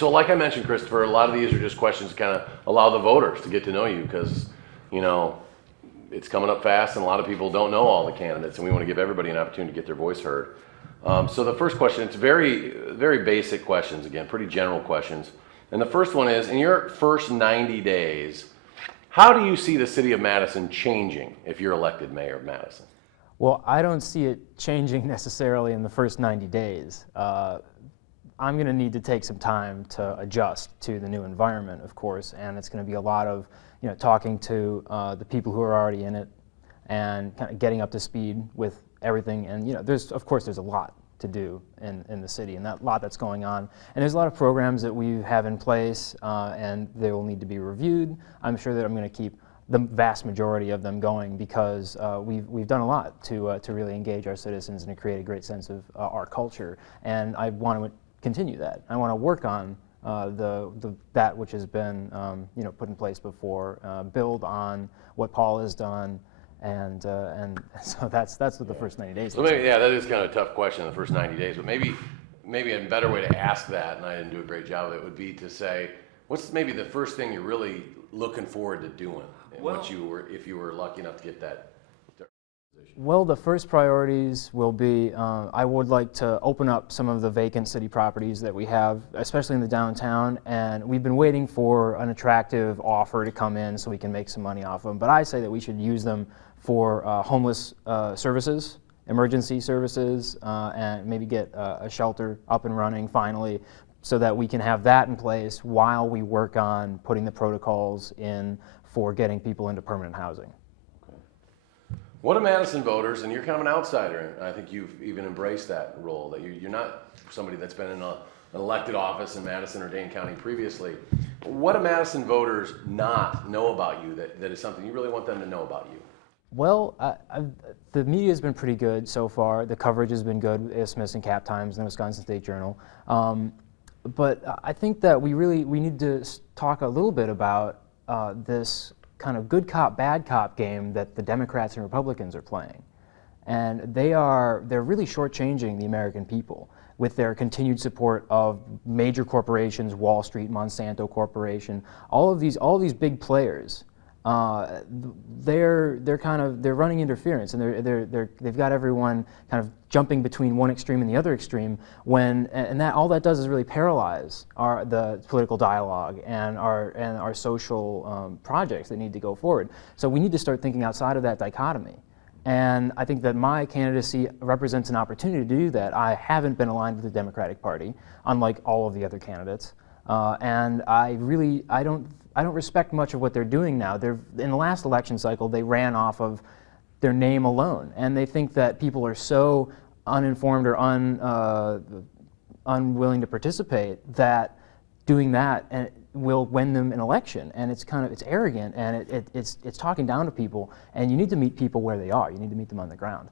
So like I mentioned, Christopher, a lot of these are just questions to kind of allow the voters to get to know you because, you know, it's coming up fast and a lot of people don't know all the candidates and we want to give everybody an opportunity to get their voice heard. So the first question, it's very, very basic questions, again, pretty general questions. And the first one is, in your first 90 days, how do you see the city of Madison changing if you're elected mayor of Madison? Well, I don't see it changing necessarily in the first 90 days. I'm going to need to take some time to adjust to the new environment, of course, and it's going to be a lot of, talking to the people who are already in it and kind of getting up to speed with everything. And there's a lot to do in the city, and that lot that's going on. And there's a lot of programs that we have in place, and they will need to be reviewed. I'm sure that I'm going to keep the vast majority of them going because we've done a lot to really engage our citizens and to create a great sense of our culture. And I want to continue that. I want to work on that which has been put in place before, build on what Paul has done, and so that's what the first 90 days. So maybe, that is kind of a tough question, the first 90 days. But maybe a better way to ask that, and I didn't do a great job of it, would be to say, what's maybe the first thing you're really looking forward to doing, and if you were lucky enough to get that position? Well, the first priorities will be, I would like to open up some of the vacant city properties that we have, especially in the downtown, and we've been waiting for an attractive offer to come in so we can make some money off them. But I say that we should use them for homeless services, emergency services, and maybe get a shelter up and running finally so that we can have that in place while we work on putting the protocols in for getting people into permanent housing. What do Madison voters, and you're kind of an outsider, and I think you've even embraced that role, that you're not somebody that's been in an elected office in Madison or Dane County previously. What do Madison voters not know about you that is something you really want them to know about you? Well, the media has been pretty good so far. The coverage has been good with Smiths and Cap Times and the Wisconsin State Journal. But I think that we need to talk a little bit about this kind of good cop, bad cop game that the Democrats and Republicans are playing. And they're really shortchanging the American people with their continued support of major corporations, Wall Street, Monsanto Corporation, all these big players. They're running interference, and they've got everyone kind of jumping between one extreme and the other extreme. And all that does is really paralyze the political dialogue and our social projects that need to go forward. So we need to start thinking outside of that dichotomy. And I think that my candidacy represents an opportunity to do that. I haven't been aligned with the Democratic Party, unlike all of the other candidates, and I don't respect much of what they're doing now. In the last election cycle, they ran off of their name alone, and they think that people are so uninformed or unwilling to participate that doing that will win them an election. And it's arrogant, and it's talking down to people. And you need to meet people where they are. You need to meet them on the ground.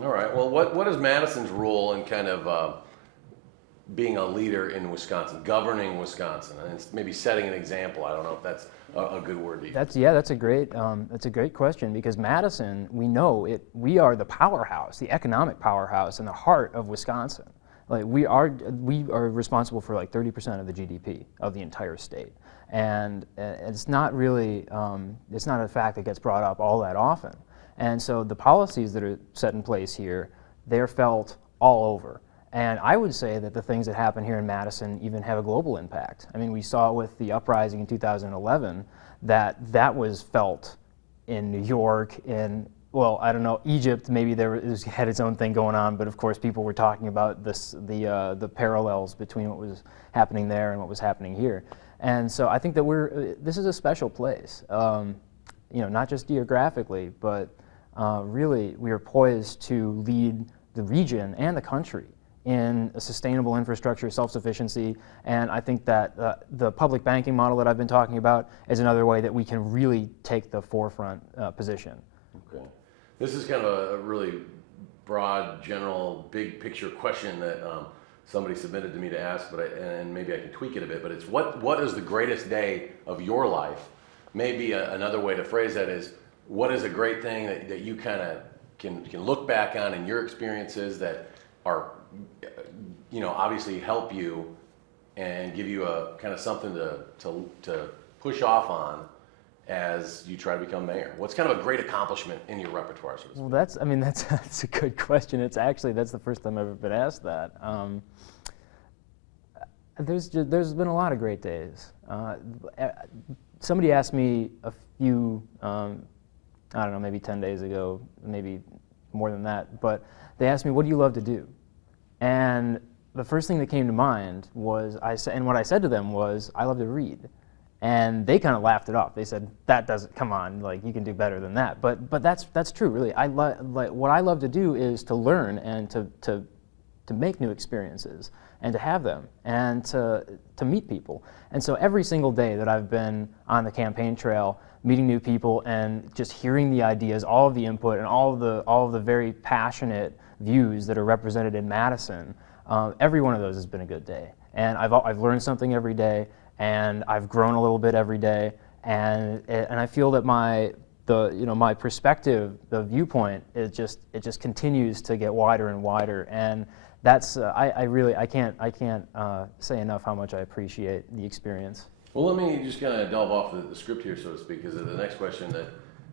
All right. Well, what is Madison's role in kind of being a leader in Wisconsin, governing Wisconsin, and maybe setting an example? I don't know if that's a good word to use. That's a great question, because Madison, we are the powerhouse, the economic powerhouse in the heart of Wisconsin. Like we are responsible for like 30% of the GDP of the entire state, and it's not really it's not a fact that gets brought up all that often. And so the policies that are set in place here, they're felt all over. And I would say that the things that happen here in Madison even have a global impact. I mean, we saw with the uprising in 2011 that was felt in New York, I don't know, Egypt, maybe had its own thing going on, but of course people were talking about the parallels between what was happening there and what was happening here. And so I think that this is a special place, not just geographically, but really we are poised to lead the region and the country in a sustainable infrastructure, self-sufficiency, and I think that the public banking model that I've been talking about is another way that we can really take the forefront position. Okay. This is kind of a really broad, general, big picture question that somebody submitted to me to ask, and maybe I can tweak it a bit, but it's what is the greatest day of your life? Maybe another way to phrase that is, what is a great thing that you kind of can look back on in your experiences that are, obviously help you and give you a kind of something to push off on as you try to become mayor? What's kind of a great accomplishment in your repertoire? So to speak? Well, that's a good question. That's the first time I've ever been asked that. There's been a lot of great days. Somebody asked me a few, I don't know, maybe 10 days ago, maybe more than that, but they asked me, what do you love to do? And the first thing that came to mind was, and what I said to them was, I love to read. And they kind of laughed it off. They said, that doesn't, come on, like, you can do better than that. But that's true, really. What I love to do is to learn and to make new experiences and to have them and to meet people. And so every single day that I've been on the campaign trail, meeting new people and just hearing the ideas, all of the input and all of the very passionate views that are represented in Madison, every one of those has been a good day. And I've learned something every day, and I've grown a little bit every day, and I feel that my perspective, the viewpoint, it just continues to get wider and wider, and that's I can't say enough how much I appreciate the experience. Well, let me just kind of delve off the script here, so to speak, because the next question that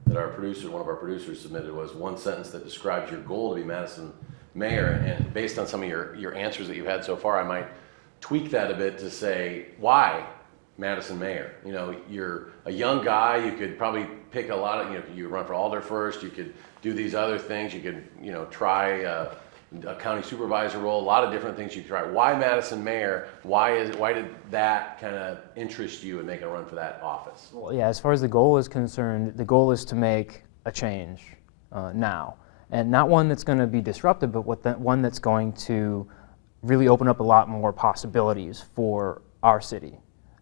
one of our producers submitted was one sentence that describes your goal to be Madison Mayor, and based on some of your answers that you've had so far, I might tweak that a bit to say, why Madison Mayor? You know, you're a young guy, you could probably pick a lot of, you could run for Alder first, you could do these other things, you could, try a county supervisor role, a lot of different things you could try. Why Madison Mayor? Why did that kind of interest you in making a run for that office? Well, yeah, as far as the goal is concerned, the goal is to make a change now. And not one that's going to be disruptive, but one that's going to really open up a lot more possibilities for our city.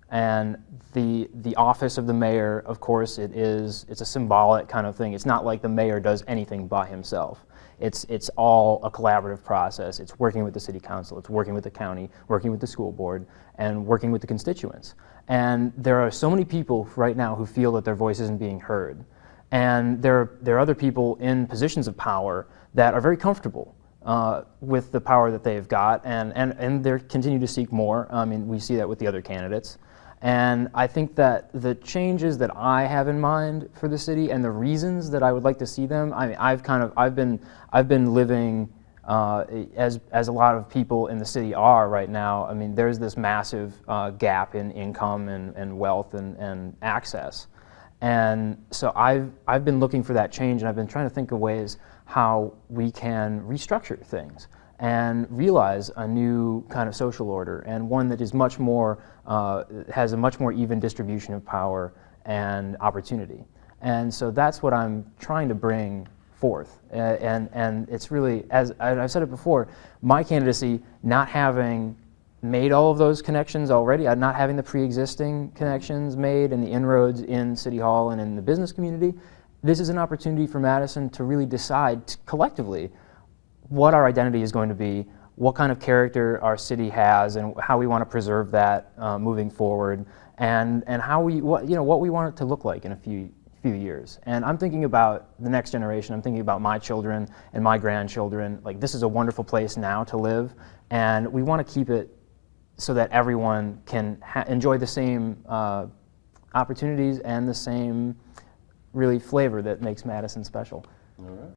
And the office of the mayor, of course, it's a symbolic kind of thing. It's not like the mayor does anything by himself. It's all a collaborative process. It's working with the city council, it's working with the county, working with the school board, and working with the constituents. And there are so many people right now who feel that their voice isn't being heard. And there are other people in positions of power that are very comfortable with the power that they've got, and they continue to seek more. I mean, we see that with the other candidates. And I think that the changes that I have in mind for the city and the reasons that I would like to see them, I mean, I've been living as a lot of people in the city are right now. I mean, there's this massive gap in income and wealth and access. And so I've been looking for that change, and I've been trying to think of ways how we can restructure things and realize a new kind of social order, and one that is much more, has a much more even distribution of power and opportunity. And so that's what I'm trying to bring forth. And it's really, as I've said it before, my candidacy, not having made all of those connections already, not having the pre-existing connections made and the inroads in City Hall and in the business community, this is an opportunity for Madison to really decide collectively what our identity is going to be, what kind of character our city has, and how we want to preserve that moving forward, and how what we want it to look like in a few years. And I'm thinking about the next generation. I'm thinking about my children and my grandchildren. Like, this is a wonderful place now to live, and we want to keep it so that everyone can enjoy the same opportunities and the same really flavor that makes Madison special. All right.